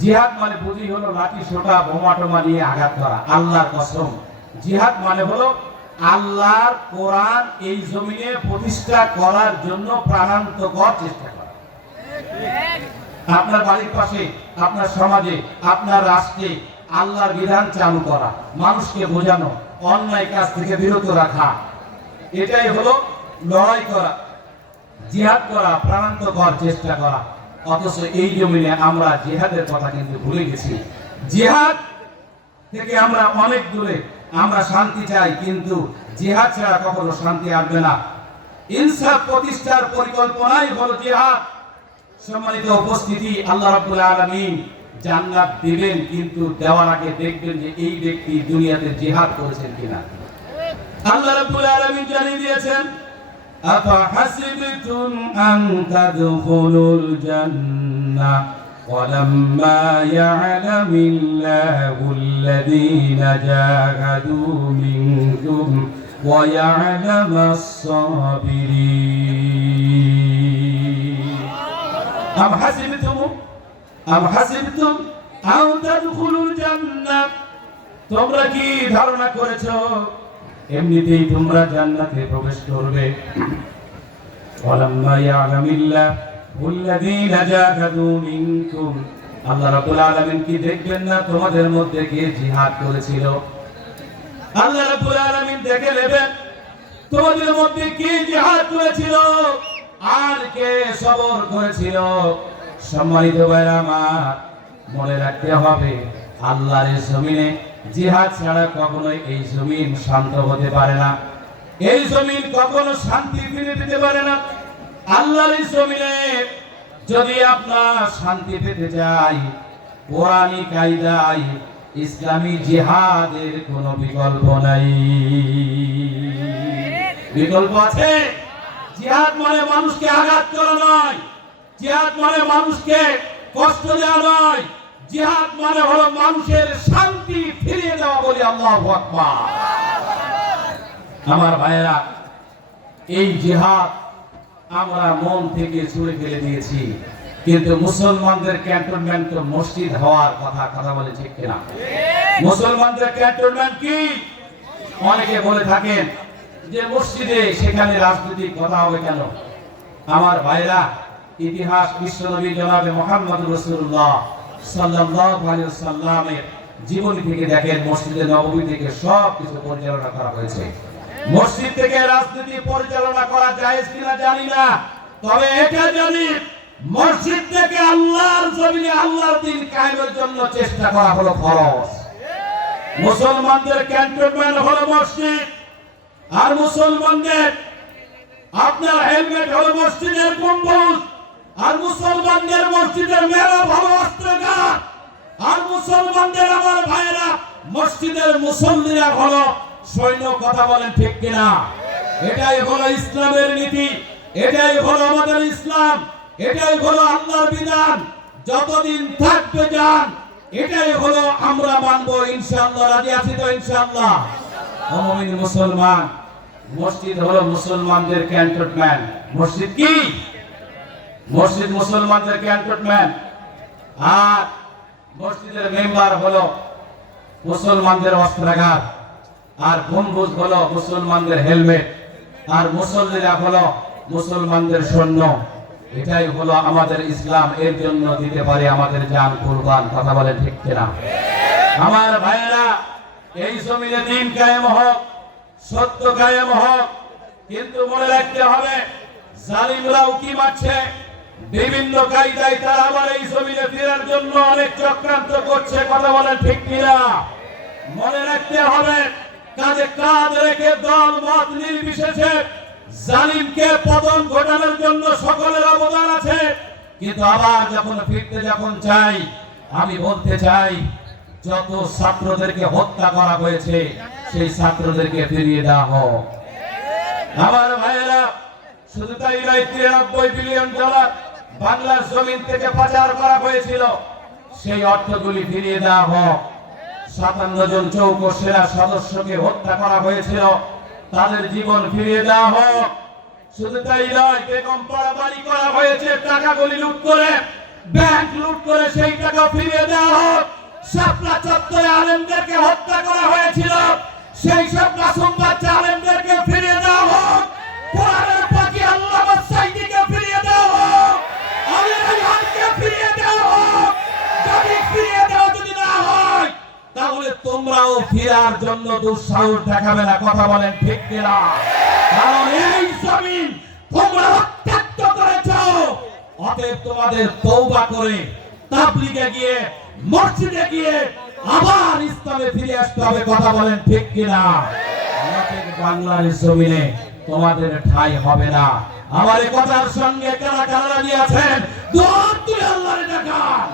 জিহাদ মানে বুঝি হলো লাঠি সোটা বোমা টোমা নিয়ে আঘাত করা। আল্লাহর কসম, জিহাদ মানে হলো আল্লাহর কোরআন এই জমিনে প্রতিষ্ঠা করার জন্য প্রাণান্তকর চেষ্টা করা। আপনার বাড়ির পাশে, আপনার সমাজে, আপনার রাষ্ট্রে আল্লাহর বিধান চালু করা, মানুষকে বোঝানো, অন্যায় কাজ থেকে বিরত রাখা, এটাই হলো লড়াই করা, জিহাদ করা, প্রাণান্তকর চেষ্টা করা। অথচ এই জমিনে আমরা জিহাদের কথা কিন্তু ভুলে গেছি। জিহাদ থেকে আমরা অনেক দূরে। আমরা শান্তি চাই, কিন্তু জিহাদ ছাড়া কখনো শান্তি আসবে না। ইনসাফ প্রতিষ্ঠার পরিকল্পনাই হলো জিহাদ। সম্মানিত উপস্থিতি, আল্লাহ রাব্বুল আলামিন জান্নাত দিবেন, কিন্তু দেওয়ার আগে দেখবেন যে এই ব্যক্তি দুনিয়াতে জিহাদ করেছেন কিনা। আল্লাহ রাব্বুল আলামিন জানিয়ে দিয়েছেন, আফাহাসিবতুম আন তাদখুলুল জান্নাহ ওয়ালাম্মা ইয়া'লামিল্লাহুল্লাযীনা জাহাদু মিনকুম ওয়া ইয়া'লামাস সাবিরিন। আম হাসিবতুম আন তাদখুলুল জান্নাহ, তোমরা কি ধারণা করেছো এমনিতেই তোমরা জান্নাতে প্রবেশ করবে? ওয়ালাম্মা ইয়া'লামিল্লাহুল্লাযীনা জাহাদু মিনকুম, আল্লাহ রাব্বুল আলামিন কি দেখবেন না তোমাদের মধ্যে কে জিহাদ করেছিল? আল্লাহ রাব্বুল আলামিন দেখে নেবেন তোমাদের মধ্যে কে জিহাদ করেছিল আর কে সবর করেছিল। সম্মানিত ভাইরা আমার, মনে রাখতে হবে আল্লাহর জমিনে জিহাদ ছাড়া কখনোই এই জমিন শান্ত হতে পারে না। এই জমিন কখনো শান্তি ফিরে পেতে পারে না। আল্লাহর জমিনে যদি আপনার শান্তি পেতে চাই, কোরআনী কায়দায় ইসলামী জিহাদের কোনো বিকল্প নাই। বিকল্প আছে? জিহাদ মানে মানুষকে আঘাত করা নয়, জিহাদ মানে মানুষকে কষ্ট দেওয়া নয়, জিহাদ মানে হলো মানুষের শান্তি ফিরিয়ে দেওয়া। বলি আল্লাহু আকবার। আমার ভাইয়েরা, এই জিহাদ আমরা মন থেকে ছুঁড়ে ফেলে দিয়েছি, কিন্তু মুসলমানদের ক্যান্টনমেন্ট তো মসজিদ হওয়ার কথা বলে, ঠিক কিনা? মুসলমানদের ক্যান্টনমেন্ট কি? অনেকে বলে থাকেন যে মসজিদে, সেখানে রাজনৈতিক কথা হবে কেন? আমার ভাইরা, ইতিহাস বিশ্বনবী জনাবে মুহাম্মদুর রাসূলুল্লাহ সাল্লাল্লাহু আলাইহি ওয়াসাল্লামের জীবনী থেকে দেখেন, মসজিদে নববী থেকে সব কিছু পরিচালনা করা হয়েছে। মসজিদ থেকে রাজনীতি পরিচালনা করা জায়েজ কিনা জানি না, তবে এটা জানি মসজিদ থেকে আল্লাহর জমিনে আল্লাহর দ্বীন কায়েমের জন্য চেষ্টা করা হলো ফরজ। মুসলমানদের ক্যান্টনমেন্ট হলো মসজিদ, আর মুসলমানদের আপনার হেলমেট হলো মসজিদের গম্বুজ, আর মুসলমানদের মসজিদের মেহরাব হলো অস্ত্রাগার, আর মুসলমানদের আমার ভাইরা মসজিদের মুসল্লিরা হলো সৈন্য। কথা বলেন ঠিক কিনা? এটাই হলো ইসলামের নীতি, এটাই হলো আমাদের ইসলাম, এটাই হলো আল্লাহর বিধান। যতদিন থাকবে যান, এটাই হলো আমরা মানবো ইনশাআল্লাহ। রাজি আছি তো ইনশাআল্লাহ? মুমিন মুসলমান, মসজিদ হলো মুসলমানদের ক্যান্টনমেন্ট। মসজিদ কি? মসজিদ মুসলমানদের ক্যান্টনমেন্ট। আর মসজিদের মেম্বার হলো মুসলমানদের অস্ত্রাগার, আর গম্বুজ হলো মুসলমানদের হেলমেট, আর মুসল্লিরা হলো মুসলমানদের সৈন্য। এটাই হলো আমাদের ইসলাম। এর জন্য দিতে পারে আমাদের জান কুরবান। কথা বলে ঠিক কিনা? আমার ভাইয়েরা, এই জমিনে দ্বীন কায়েম হোক, সত্য কায়েম হোক, কিন্তু মনে রাখতে হবে জালিমরা উকি মারছে বিভিন্ন কায়দায়। তারা আবার এই জমিনে ফেরার জন্য অনেক চক্রান্ত করছে। কথা বলেন ঠিক কিনা? মনে রাখতে হবে কাজে কাজ রেখে দল মত নির্বিশেষে জালিমকে পতন ঘটানোর জন্য সকলের অবদান আছে। কিন্তু আবার যখন ফিরতে চাই, আমি বলতে চাই যত ছাত্রদেরকে হত্যা করা হয়েছে সেই ছাত্রদেরকে ফিরিয়ে দেওয়া হোক। আমার ভাইয়েরা, শুধু তাই নয়, 93 বিলিয়ন ডলার বাংলার জমিন থেকে পাচার করা হয়েছিল, সেই অর্থগুলি ফিরিয়ে দেওয়া হোক। 57 জন চৌকো সেনা সদস্যকে হত্যা করা হয়েছিল, তাদের জীবন ফিরিয়ে দেওয়া হোক। শুধু তাই নয়, বেগম পাড়া বাড়ি করা হয়েছে টাকাগুলি লুট করে, ব্যাংক লুট করে সেই টাকা ফিরিয়ে দেওয়া হোক। শাপলা চত্বরে আলেমদেরকে হত্যা করা হয়েছিল, সেই সব মাসুম বাচ্চা আলেমদেরকে ফিরিয়ে দেওয়া হোক। কোরআনের পাখি আল্লামা সাঈদীকে ফিরিয়ে দেওয়া হোক, আলী রায়হানকে ফিরিয়ে দেওয়া হোক। যদি ফিরিয়ে দেওয়া যদি না হয়, তাহলে তোমরাও ফেরার জন্য দুঃসাহস দেখাবে না। কথা বলেন ঠিক কিনা? কারণ এই জমিন তোমরা রক্তাক্ত করেছো। অতএব তোমাদের তওবা করে তাবলীগে গিয়ে, মসজিদে গিয়ে আবার ইসলামে ফিরে আসতে হবে। কথা বলেন ঠিক কিনা? আমাদের বাংলার জমিনে তোমাদের ঠাঁই হবে না। আমার এই কথার সঙ্গে কারা কারা রাজি আছেন? দুই আল্লাহর দেখান।